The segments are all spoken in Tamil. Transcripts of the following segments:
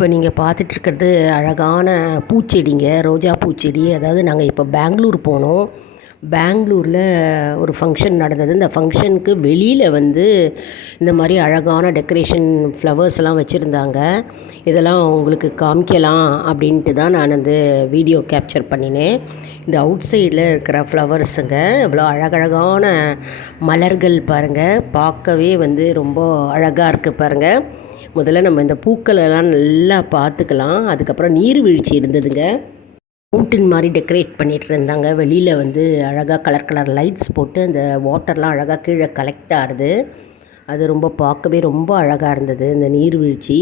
இப்போ நீங்கள் பார்த்துட்ருக்கிறது அழகான பூச்செடிங்க, ரோஜா பூச்செடி. அதாவது நாங்கள் இப்போ பெங்களூர் போனோம். பெங்களூரில் ஒரு ஃபங்க்ஷன் நடந்தது. இந்த ஃபங்க்ஷனுக்கு வெளியில் இந்த மாதிரி அழகான டெக்கரேஷன் ஃப்ளவர்ஸ் எல்லாம் வச்சுருந்தாங்க. இதெல்லாம் உங்களுக்கு காமிக்கலாம் அப்படின்ட்டு தான் நான் வீடியோ கேப்சர் பண்ணினேன். இந்த அவுட் சைடில் இருக்கிற ஃப்ளவர்ஸுங்க இவ்வளோ அழகழகான மலர்கள் பாருங்கள், பார்க்கவே ரொம்ப அழகாக இருக்குது பாருங்கள். முதல்ல நம்ம இந்த பூக்களெல்லாம் நல்லா பார்த்துக்கலாம். அதுக்கப்புறம் நீர்வீழ்ச்சி இருந்ததுங்க. மவுண்டன் மாதிரி டெக்கரேட் பண்ணிகிட்டு இருந்தாங்க. வெளியில் அழகாக கலர் கலர் லைட்ஸ் போட்டு அந்த வாட்டர்லாம் அழகாக கீழே கலெக்ட் ஆகுது. அது பார்க்கவே ரொம்ப அழகாக இருந்தது இந்த நீர்வீழ்ச்சி.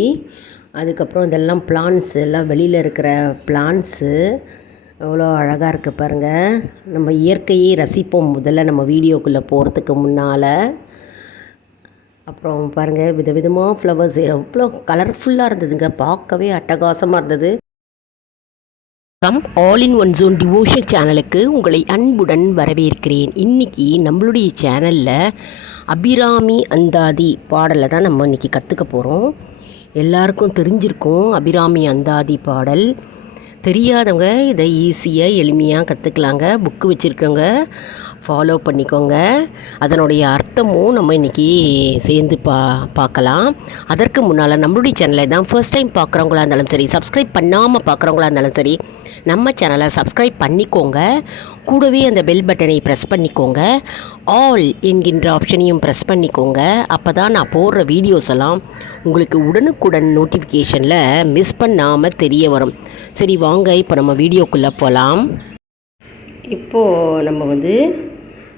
அதுக்கப்புறம் இதெல்லாம் பிளான்ட்ஸ், எல்லாம் வெளியில் இருக்கிற பிளான்ட்ஸு எவ்வளோ அழகாக இருக்குது பாருங்கள். நம்ம இயற்கையை ரசிப்போம் முதல்ல நம்ம வீடியோக்குள்ளே போகிறதுக்கு முன்னால். அப்புறம் பாருங்கள், விதவிதமாக ஃப்ளவர்ஸ் எவ்வளோ கலர்ஃபுல்லாக இருந்ததுங்க, பார்க்கவே அட்டகாசமாக இருந்தது. All in one zone devotion சேனலுக்கு உங்களை அன்புடன் வரவேற்கிறேன். இன்றைக்கி நம்மளுடைய சேனலில் அபிராமி அந்தாதி பாடலை தான் நம்ம இன்றைக்கி கற்றுக்க போகிறோம். எல்லாருக்கும் தெரிஞ்சிருக்கும் அபிராமி அந்தாதி பாடல். தெரியாதவங்க இதை ஈஸியாக எளிமையாக கற்றுக்கலாங்க. புக்கு வச்சுருக்கவங்க ஃபாலோ பண்ணிக்கோங்க. அதனுடைய அர்த்தமும் நம்ம இன்றைக்கி சேர்ந்து பார்க்கலாம். அதற்கு முன்னால் நம்மளுடைய சேனலை தான் ஃபர்ஸ்ட் டைம் பார்க்குறவங்களா இருந்தாலும் சரி, சப்ஸ்கிரைப் பண்ணாமல் பார்க்குறவங்களா இருந்தாலும் சரி, நம்ம சேனலை சப்ஸ்கிரைப் பண்ணிக்கோங்க. கூடவே அந்த பெல் பட்டனை ப்ரெஸ் பண்ணிக்கோங்க. ஆல் என்கின்ற ஆப்ஷனையும் ப்ரெஸ் பண்ணிக்கோங்க. அப்போ தான் நான் போடுற வீடியோஸ் எல்லாம் உங்களுக்கு உடனுக்குடன் நோட்டிஃபிகேஷனில் மிஸ் பண்ணாமல் தெரிய வரும். சரி வாங்க, இப்போ நம்ம வீடியோக்குள்ளே போகலாம். இப்போது நம்ம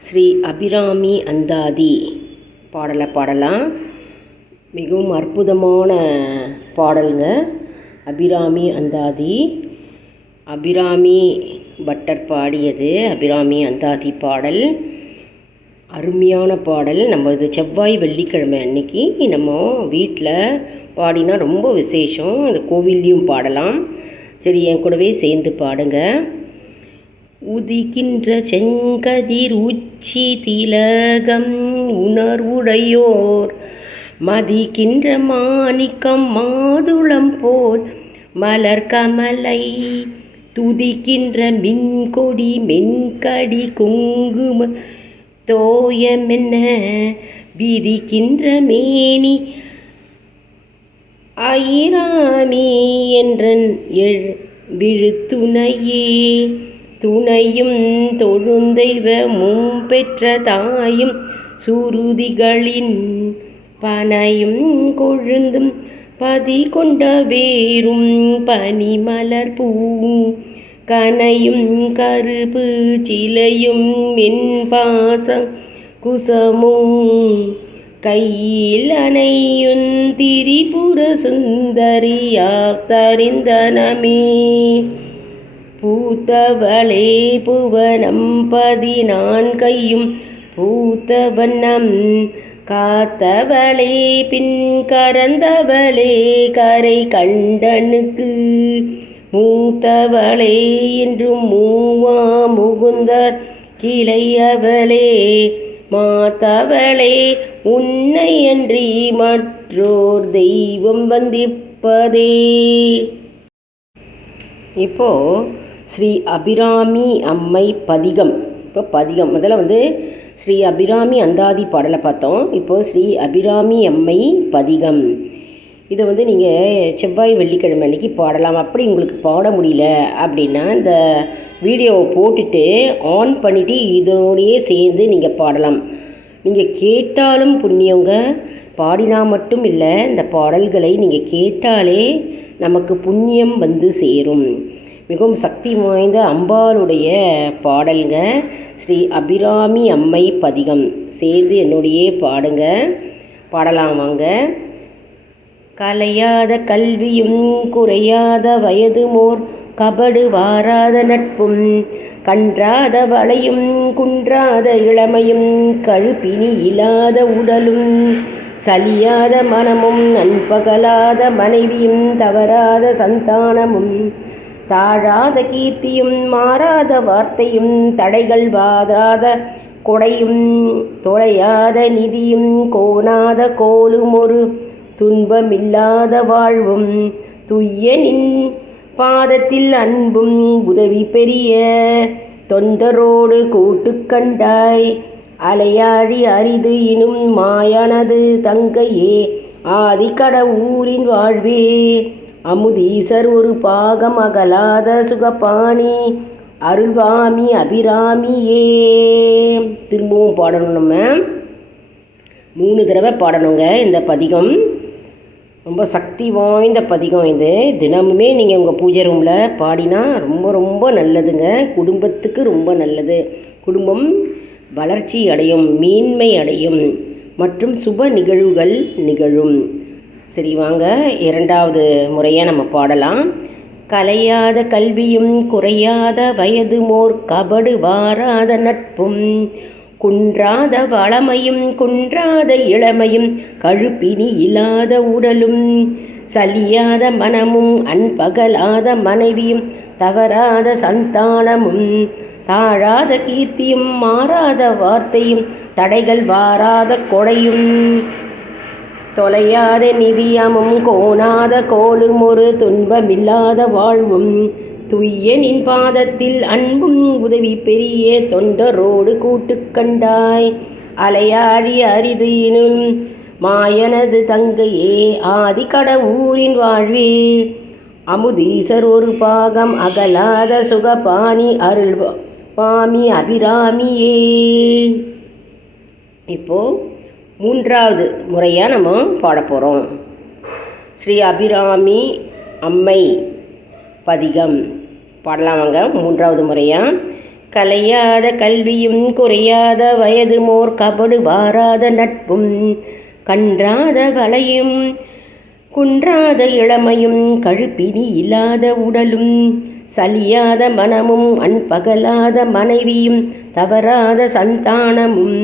ஸ்ரீ அபிராமி அந்தாதி பாடலை பாடலாம். மிகவும் அற்புதமான பாடலுங்க அபிராமி அந்தாதி. அபிராமி பட்டர் பாடியது அபிராமி அந்தாதி பாடல். அருமையான பாடல். நம்ம செவ்வாய் வெள்ளிக்கிழமை அன்னைக்கு நம்ம வீட்டில் பாடினா ரொம்ப விசேஷம். இந்த கோவில்லையும் பாடலாம். சரி, என் கூடவே சேர்ந்து பாடுங்க. உதிக்கின்ற செங்கதிர் உச்சி திலகம் உணர்வுடையோர் மதிக்கின்ற மாணிக்கம் மாதுளம் போல் மலர் கமலை துதிக்கின்ற மின்கொடி மென்கடி குங்கும தோயமென்ன விதிக்கின்ற மேனி ஐராமி என்றன் விழுத்துணையே துணையும் தொழுந்தெய்வமும் பெற்ற தாயும் சுருதிகளின் பனையும் கொழுந்தும் பதி கொண்ட வேரும் பனிமலர் பூ கனையும் கருப்பு சிலையும் வெண்பாசம் குசமும் கையில் அணையுன் திரிபுர சுந்தரியாக் தரிந்தனமே பூத்தவளே புவனம் 14 பூத்தவண்ணம் காத்தவளே பின் கரந்தவளே கரை கண்டனுக்கு மூத்தவளே என்றும் மூவா முகுந்தர் கிளையவளே மாத்தவளே உன்னை அன்றி மற்றோர் தெய்வம் வந்திப்பதே. இப்போது ஸ்ரீ அபிராமி அம்மை பதிகம். இப்போ பதிகம் முதல்ல ஸ்ரீ அபிராமி அந்தாதி பாடலை பார்த்தோம். இப்போது ஸ்ரீ அபிராமி அம்மை பதிகம். இதை நீங்கள் செவ்வாய் வெள்ளிக்கிழமை அன்றைக்கி பாடலாம். அப்படி உங்களுக்கு பாட முடியல அப்படின்னா இந்த வீடியோவை போட்டுட்டு ஆன் பண்ணிவிட்டு இதோடையே சேர்ந்து நீங்கள் பாடலாம். நீங்கள் கேட்டாலும் புண்ணியங்க, பாடினா மட்டும் இல்லை, இந்த பாடல்களை நீங்கள் கேட்டாலே நமக்கு புண்ணியம் சேரும். மிகவும் சக்தி வாய்ந்த அம்பாளுடைய பாடல்ங்க ஸ்ரீ அபிராமி அம்மை பதிகம். சேர்ந்து என்னுடைய பாடுங்க. பாடலாம் வாங்க. கலையாத கல்வியும் குறையாத வயதுமோர் கபடு வாராத நட்பும் கன்றாத வளையும் குன்றாத இளமையும் கழுப்பினி இல்லாத உடலும் சலியாத மனமும் நண்பகலாத மனைவியும் தவறாத சந்தானமும் தாழாத கீர்த்தியும் மாறாத வார்த்தையும் தடைகள் வாராத கொடையும் தொலையாத நிதியும் கோணாத கோலும் ஒரு துன்பமில்லாத வாழ்வும் துய்யனின் பாதத்தில் அன்பும் உதவி பெரிய தொண்டரோடு கூட்டு கண்டாய் அலையாழி அரிது இனும் மாயானது தங்கையே ஆதிக்கட ஊரின் வாழ்வே அமுதீசர் ஒரு பாகம் அகலாத சுகபாணி அருள்வாமி அபிராமியே. திரும்பவும் பாடணும், நம்ம 3 தடவை பாடணுங்க. இந்த பதிகம் ரொம்ப சக்தி வாய்ந்த பதிகம். இது தினமுமே நீங்கள் உங்கள் பூஜை ரூமில் பாடினா ரொம்ப ரொம்ப நல்லதுங்க. குடும்பத்துக்கு ரொம்ப நல்லது. குடும்பம் வளர்ச்சி அடையும், மேன்மை அடையும் மற்றும் சுப நிகழ்வுகள் நிகழும். சரி, வாங்க 2வது முறையாக நம்ம பாடலாம். கலையாத கல்வியும் குறையாத வயது மோர் கபடு வாராத நட்பும் குன்றாத வளமையும் குன்றாத இளமையும் கழுப்பினி இல்லாத உடலும் சலியாத மனமும் அன்பகலாத மனைவியும் தவறாத சந்தானமும் தாழாத கீர்த்தியும் மாறாத வார்த்தையும் தடைகள் வாராத கொடையும் தொலையாத நிதியமும் கோணாத கோலும் ஒரு துன்பமில்லாத வாழ்வும் துய்யனின் பாதத்தில் அன்பும் உதவி பெரிய தொண்டரோடு கூட்டு கண்டாய் அலையாழி அரிதினும் மாயனது தங்கையே ஆதிக்கட ஊரின் வாழ்வே அமுதீசர் ஒரு பாகம் அகலாத சுகபாணி அருள்வாமி அபிராமியே. இப்போது 3வது முறையாக நம்ம பாட போகிறோம். ஸ்ரீ அபிராமி அம்மை பதிகம் பாடலாம், வாங்க. 3வது முறையாக. கலையாத கல்வியும் குறையாத வயது மோர் கபடு வாராத நட்பும் கன்றாத வளையும் குன்றாத இளமையும் கழுப்பினி இல்லாத உடலும் சலியாத மனமும் அன்பகலாத மனைவியும் தவறாத சந்தானமும்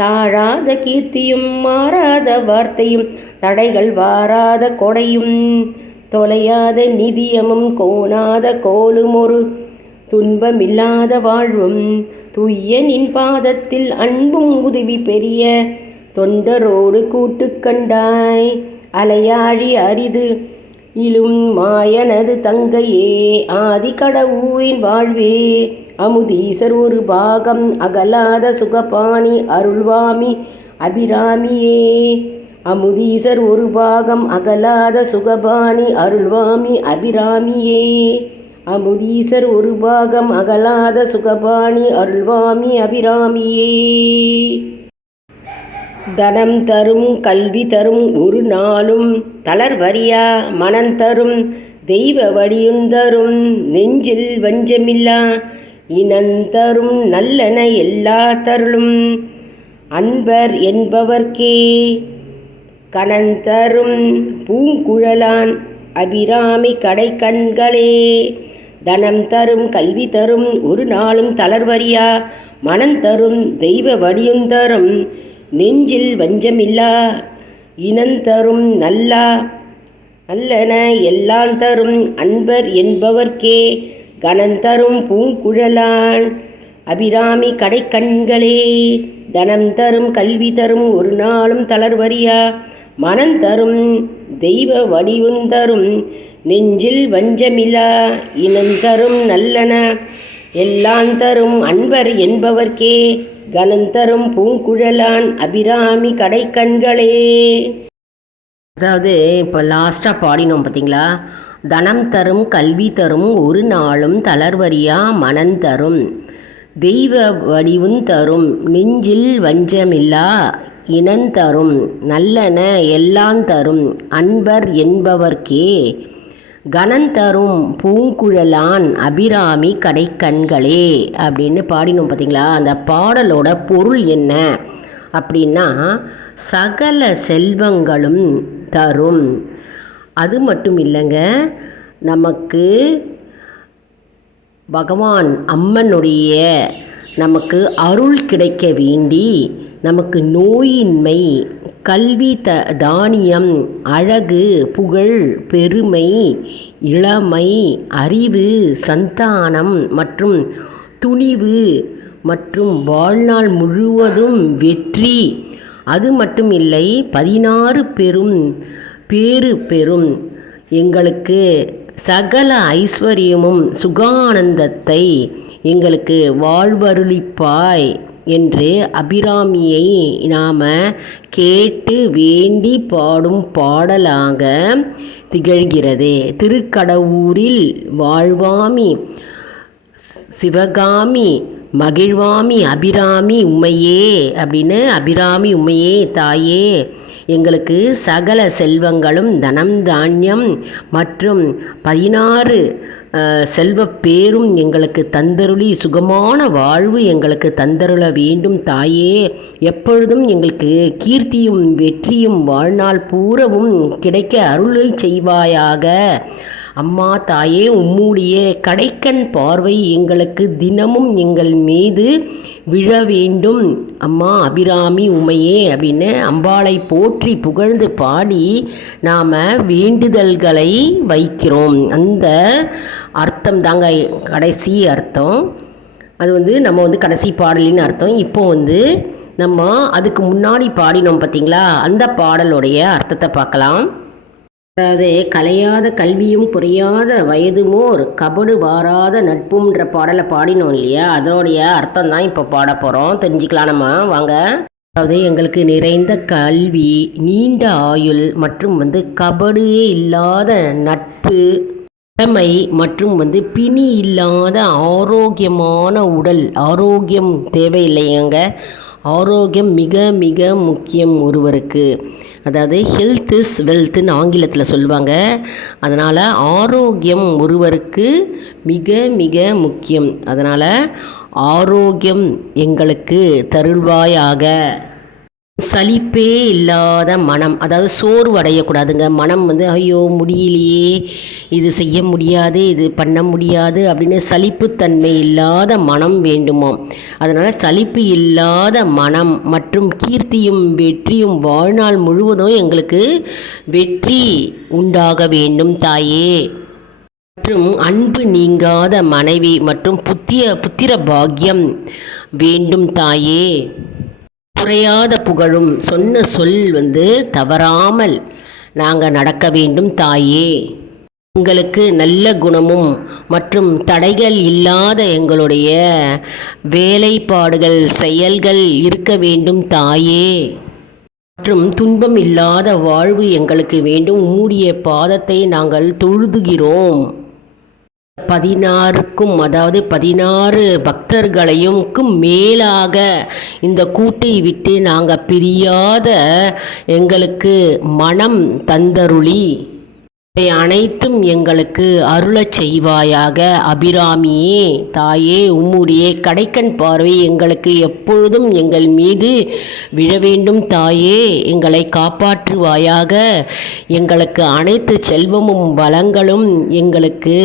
தாழாத கீர்த்தியும் மாறாத வார்த்தையும் தடைகள் வாராத கொடையும் தொலையாத நிதியமும் கோணாத கோலும் ஒரு துன்பமில்லாத வாழ்வும் துய்யனின் பாதத்தில் அன்பும் உதவி பெரிய தொண்டரோடு கூட்டு கண்டாய் அலையாழி அரிது இலும் மாயனது தங்கையே ஆதிக்கட ஊரின் வாழ்வே அமுதீசர் ஒரு பாகம் அகலாத சுகபாணி அருள்வாமி அபிராமியே அமுதீசர் ஒரு பாகம் அகலாத சுகபாணி அருள்வாமி அபிராமியே அமுதீசர் ஒரு பாகம் அகலாத சுகபாணி அருள்வாமி அபிராமியே. தனம் தரும் கல்வி தரும் ஒரு நாளும் தளர்வரியா மனந்தரும் தெய்வ வடியுந்தரும் நெஞ்சில் வஞ்சமில்லா இனந்தரும் நல்லன எல்லா தருளும் அன்பர் என்பவர்க்கே கணந்தரும் பூங்குழலான் அபிராமி கடை கண்களே. தனம் தரும் கல்வி தரும் ஒரு நாளும் தளர்வரியா மனந்தரும் தெய்வ வடியுந்தரும் நெஞ்சில் வஞ்சமில்லா இனந்தரும் நல்லன எல்லாம் தரும் அன்பர் என்பவர்க்கே கணந்தரும் பூங்குழலான் அபிராமி கடை கண்களே. தனம் தரும் கல்வி தரும் ஒரு நாளும் தளர்வரியா மனந்தரும் தெய்வ வடிவுந்தரும் நெஞ்சில் வஞ்சமில்லா இனந்தரும் நல்லன எல்லாம் தரும் அன்பர் என்பவர்க்கே கணந்தரும் பூங்குழலான் அபிராமி கடை கண்களே. அதாவது இப்போ லாஸ்ட்டாக பாடினோம் பார்த்தீங்களா? தனம் தரும் கல்வி தரும் ஒரு நாளும் தளர்வரியா மனந்தரும் தெய்வ வடிவும் தரும் நெஞ்சில் வஞ்சமில்லா இனந்தரும் நல்லன எல்லாம் தரும் அன்பர் என்பவர்க்கே கணந்தரும் பூங்குழலான் அபிராமி கடை கண்களே அப்படின்னு பாடினோம் பார்த்தீங்களா? அந்த பாடலோட பொருள் என்ன அப்படின்னா, சகல செல்வங்களும் தரும். அது மட்டும் இல்லைங்க, நமக்கு பகவான் அம்மனுடைய நமக்கு அருள் கிடைக்க வேண்டி நமக்கு நோயின்மை, கல்வி, தானியம், அழகு, புகழ், பெருமை, இளமை, அறிவு, சந்தானம் மற்றும் துணிவு மற்றும் வாழ்நாள் முழுவதும் வெற்றி, அது மட்டும் இல்லை 16 பேரு பெறும் எங்களுக்கு சகல ஐஸ்வர்யமும் சுகானந்தத்தை எங்களுக்கு வாழ்வருளிப்பாய் என்று அபிராமியை நாம் கேட்டு வேண்டி பாடும் பாடலாக திகழ்கிறது. திருக்கடவூரில் வாழ்வாமி சிவகாமி மகிழ்வாமி அபிராமி உம்மையே அப்படின்னு, அபிராமி உம்மையே தாயே, எங்களுக்கு சகல செல்வங்களும் தனம் தானியம் மற்றும் 16 செல்வப்பேரும் எங்களுக்கு தந்தருளி சுகமான வாழ்வு எங்களுக்கு தந்தருள வேண்டும் தாயே. எப்பொழுதும் எங்களுக்கு கீர்த்தியும் வெற்றியும் வாழ்நாள் பூரவும் கிடைக்க அருளை செய்வாயாக. அம்மா தாயே, உம்முடைய கடைக்கண் பார்வை எங்களுக்கு தினமும் எங்கள் மீது விழ வேண்டும். அம்மா அபிராமி உமையே அப்படின்னு அம்பாளை போற்றி புகழ்ந்து பாடி நாம் வேண்டுதல்களை வைக்கிறோம். அந்த அர்த்தம் தாங்க கடைசி அர்த்தம். அது நம்ம கடைசி பாடலின்னு அர்த்தம். இப்போ நம்ம அதுக்கு முன்னாடி பாடினோம் பார்த்தீங்களா, அந்த பாடலுடைய அர்த்தத்தை பார்க்கலாம். அதாவது கலையாத கல்வியும் குறையாத வயதுமோர் கபடு வாராத நட்பும்ன்ற பாடலை பாடினோம் இல்லையா, அதோடைய அர்த்தம் தான் இப்போ பாட போகிறோம். தெரிஞ்சுக்கலாம் நம்ம வாங்க. அதாவது எங்களுக்கு நிறைந்த கல்வி, நீண்ட ஆயுள் மற்றும் கபடே இல்லாத நட்பு, திறமை மற்றும் பிணி இல்லாத ஆரோக்கியமான உடல். ஆரோக்கியம் தேவையில்லைங்க, ஆரோக்கியம் மிக மிக முக்கியம் ஒருவருக்கு. அதாவது ஹெல்த் இஸ் வெல்த்துன்னு ஆங்கிலத்தில் சொல்லுவாங்க. அதனால் ஆரோக்கியம் ஒருவருக்கு மிக மிக முக்கியம். அதனால் ஆரோக்கியம் எங்களுக்கு தருள்வாயாக. சலிப்பே இல்லாத மனம், அதாவது சோர்வு அடையக்கூடாதுங்க. மனம் ஐயோ முடியலையே, இது செய்ய முடியாது, இது பண்ண முடியாது அப்படின்னு சலிப்புத்தன்மை இல்லாத மனம் வேண்டுமாம். அதனால் சலிப்பு இல்லாத மனம் மற்றும் கீர்த்தியும் வெற்றியும் வாழ்நாள் முழுவதும் எங்களுக்கு வெற்றி உண்டாக வேண்டும் தாயே. மற்றும் அன்பு நீங்காத மனைவி மற்றும் புத்திர பாக்கியம் வேண்டும் தாயே. குறையாத புகழும் சொன்ன சொல் தவறாமல் நாங்கள் நடக்க வேண்டும் தாயே. எங்களுக்கு நல்ல குணமும் மற்றும் தடைகள் இல்லாத எங்களுடைய வேலைப்பாடுகள் செயல்கள் இருக்க வேண்டும் தாயே. மற்றும் துன்பம் இல்லாத வாழ்வு எங்களுக்கு வேண்டும். உம்முடைய பாதத்தை நாங்கள் தொழுதுகிறோம். 16க்கும் அதாவது 16 பக்தர்களையும் மேலாக இந்த கூட்டை விட்டு நாங்கள் பிரியாத எங்களுக்கு மனம் தந்தருளி அனைத்தும் எங்களுக்கு அருளச் செய்வாயாக. அபிராமியே தாயே, உம்முடைய கடைக்கண் பார்வை எங்களுக்கு எப்பொழுதும் எங்கள் மீது விழ வேண்டும் தாயே. எங்களை காப்பாற்றுவாயாக. எங்களுக்கு அனைத்து செல்வமும் வளங்களும் எங்களுக்கு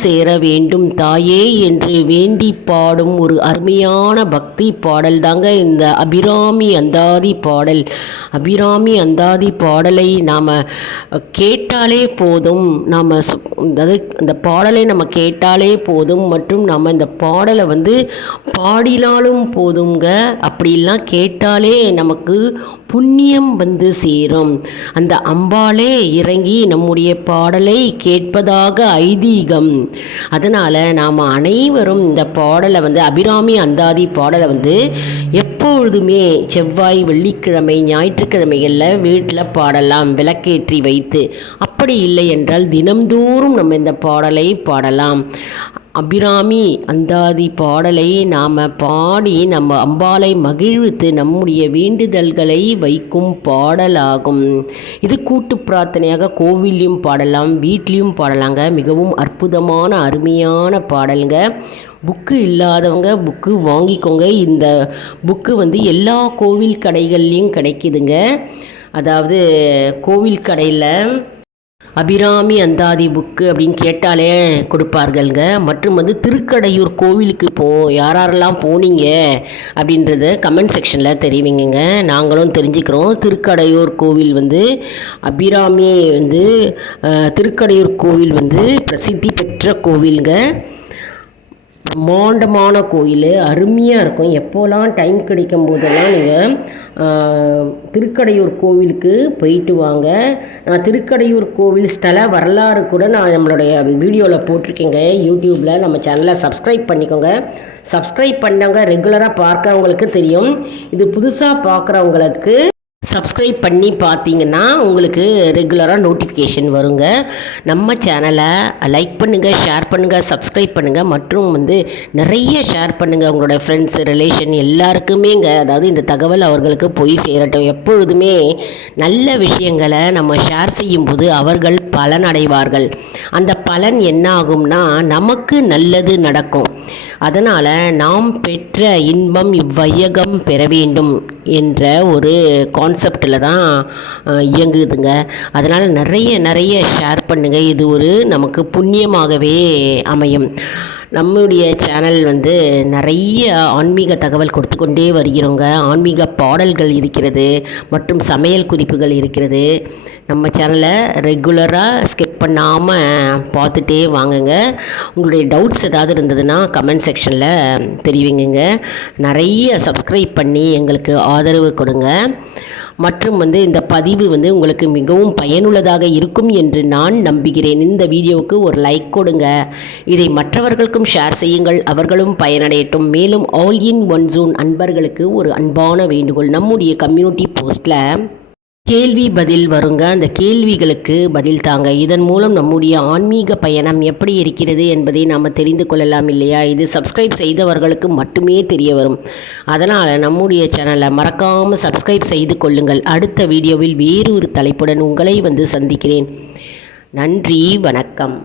சேர வேண்டும் தாயே என்று வேண்டி பாடும் ஒரு அருமையான பக்தி பாடல் தாங்க இந்த அபிராமி அந்தாதி பாடல். அபிராமி அந்தாதி பாடலை நாம் கேட்டால் போதும், நாம் அந்த பாடலை நம்ம கேட்டாலே போதும் மற்றும் நம்ம இந்த பாடலை பாடினாலும் போதுங்க. அப்படிலாம் கேட்டாலே நமக்கு புண்ணியம் சேரும். அந்த அம்பாளே இறங்கி நம்முடைய பாடலை கேட்பதாக ஐதீகம். அதனால் நாம் அனைவரும் இந்த பாடலை அபிராமி அந்தாதி பாடலை எப்பொழுதுமே செவ்வாய், வெள்ளிக்கிழமை, ஞாயிற்றுக்கிழமைகளில் வீட்டில் பாடலாம் விளக்கேற்றி வைத்து. அப்படி இல்லை என்றால் தினம்தோறும் நம்ம இந்த பாடலை பாடலாம். அபிராமி அந்தாதி பாடலை நாம் பாடி நம்ம அம்பாளை மகிழ்வித்து நம்முடைய வேண்டுதல்களை வைக்கும் பாடலாகும். இது கூட்டு பிரார்த்தனையாக கோவிலையும் பாடலாம், வீட்லேயும் பாடலாங்க. மிகவும் அற்புதமான அருமையான பாடலுங்க. புக்கு இல்லாதவங்க புக்கு வாங்கிக்கோங்க. இந்த புக்கு எல்லா கோவில் கடைகள்லேயும் கிடைக்குதுங்க. அதாவது கோவில் கடையில் அபிராமி அந்தாதி புக்கு அப்படின்னு கேட்டாலே கொடுப்பார்கள்ங்க. மற்றும் திருக்கடையூர் கோவிலுக்கு யாரெல்லாம் போனீங்க அப்படின்றத கமெண்ட் செக்ஷனில் தெரிவிங்க. நாங்களும் தெரிஞ்சுக்கிறோம். திருக்கடையூர் கோவில் அபிராமி திருக்கடையூர் கோவில் பிரசித்தி பெற்ற கோவிலுங்க. பிரம்மாண்டமான கோயில், அருமையாக இருக்கும். எப்போலாம் டைம் கிடைக்கும் போதெல்லாம் நீங்கள் திருக்கடையூர் கோவிலுக்கு போயிட்டு வாங்க. நான் திருக்கடையூர் கோவில் ஸ்தல வரலாறு கூட நான் நம்மளுடைய வீடியோவில் போட்டிருக்கேங்க யூடியூப்பில். நம்ம சேனலை சப்ஸ்கிரைப் பண்ணிக்கோங்க. சப்ஸ்கிரைப் பண்ணவங்க ரெகுலராக பார்க்குறவங்களுக்கு தெரியும். இது புதுசாக பார்க்குறவங்களுக்கு சப்ஸ்கிரைப் பண்ணி பார்த்தீங்கன்னா உங்களுக்கு ரெகுலராக நோட்டிஃபிகேஷன் வருங்க. நம்ம சேனலை லைக் பண்ணுங்கள், ஷேர் பண்ணுங்கள், சப்ஸ்கிரைப் பண்ணுங்கள், மற்றும் நிறைய ஷேர் பண்ணுங்கள் உங்களோட ஃப்ரெண்ட்ஸ், ரிலேஷன் எல்லாருக்குமேங்க. அதாவது இந்த தகவல் அவர்களுக்கு போய் சேரட்டும். எப்பொழுதுமே நல்ல விஷயங்களை நம்ம ஷேர் செய்யும்போது அவர்கள் பலன் அடைவார்கள். அந்த பலன் என்ன ஆகும்னா நமக்கு நல்லது நடக்கும். அதனால் நாம் பெற்ற இன்பம் இவ்வையகம் பெற வேண்டும் என்ற ஒரு கான்செப்டில் தான் இயங்குதுங்க. அதனால் நிறைய ஷேர் பண்ணுங்கள். இது ஒரு நமக்கு புண்ணியமாகவே அமையும். நம்முடைய சேனல் நிறைய ஆன்மீக தகவல் கொடுத்து கொண்டே வருகிறோங்க. ஆன்மீக பாடல்கள் இருக்கிறது மற்றும் சமையல் குறிப்புகள் இருக்கிறது. நம்ம சேனலை ரெகுலராக ஸ்கிப் பண்ணாமல் பார்த்துட்டே வாங்குங்க. உங்களுடைய டவுட்ஸ் ஏதாவது இருந்ததுன்னா கமெண்ட் செக்ஷனில் தெரிவிங்க. நிறைய சப்ஸ்கிரைப் பண்ணி எங்களுக்கு ஆதரவு கொடுங்க. மற்றும் இந்த பதிவு உங்களுக்கு மிகவும் பயனுள்ளதாக இருக்கும் என்று நான் நம்புகிறேன். இந்த வீடியோவுக்கு ஒரு லைக் கொடுங்க. இதை மற்றவர்களுக்கும் ஷேர் செய்யுங்கள், அவர்களும் பயனடையட்டும். மேலும் ஆல் இன் ஒன் ஜோன் அன்பர்களுக்கு ஒரு அன்பான வேண்டுகோள். நம்முடைய கம்யூனிட்டி போஸ்ட்டில் கேள்வி பதில் வருங்க. அந்த கேள்விகளுக்கு பதில் தாங்க. இதன் மூலம் நம்முடைய ஆன்மீக பயணம் எப்படி இருக்கிறது என்பதை நாம் தெரிந்து கொள்ளலாம் இல்லையா? இது சப்ஸ்கிரைப் செய்தவர்களுக்கு மட்டுமே தெரிய வரும். அதனால் நம்முடைய சேனலை மறக்காமல் சப்ஸ்கிரைப் செய்து கொள்ளுங்கள். அடுத்த வீடியோவில் வேறு ஒரு தலைப்புடன் உங்களை சந்திக்கிறேன். நன்றி, வணக்கம்.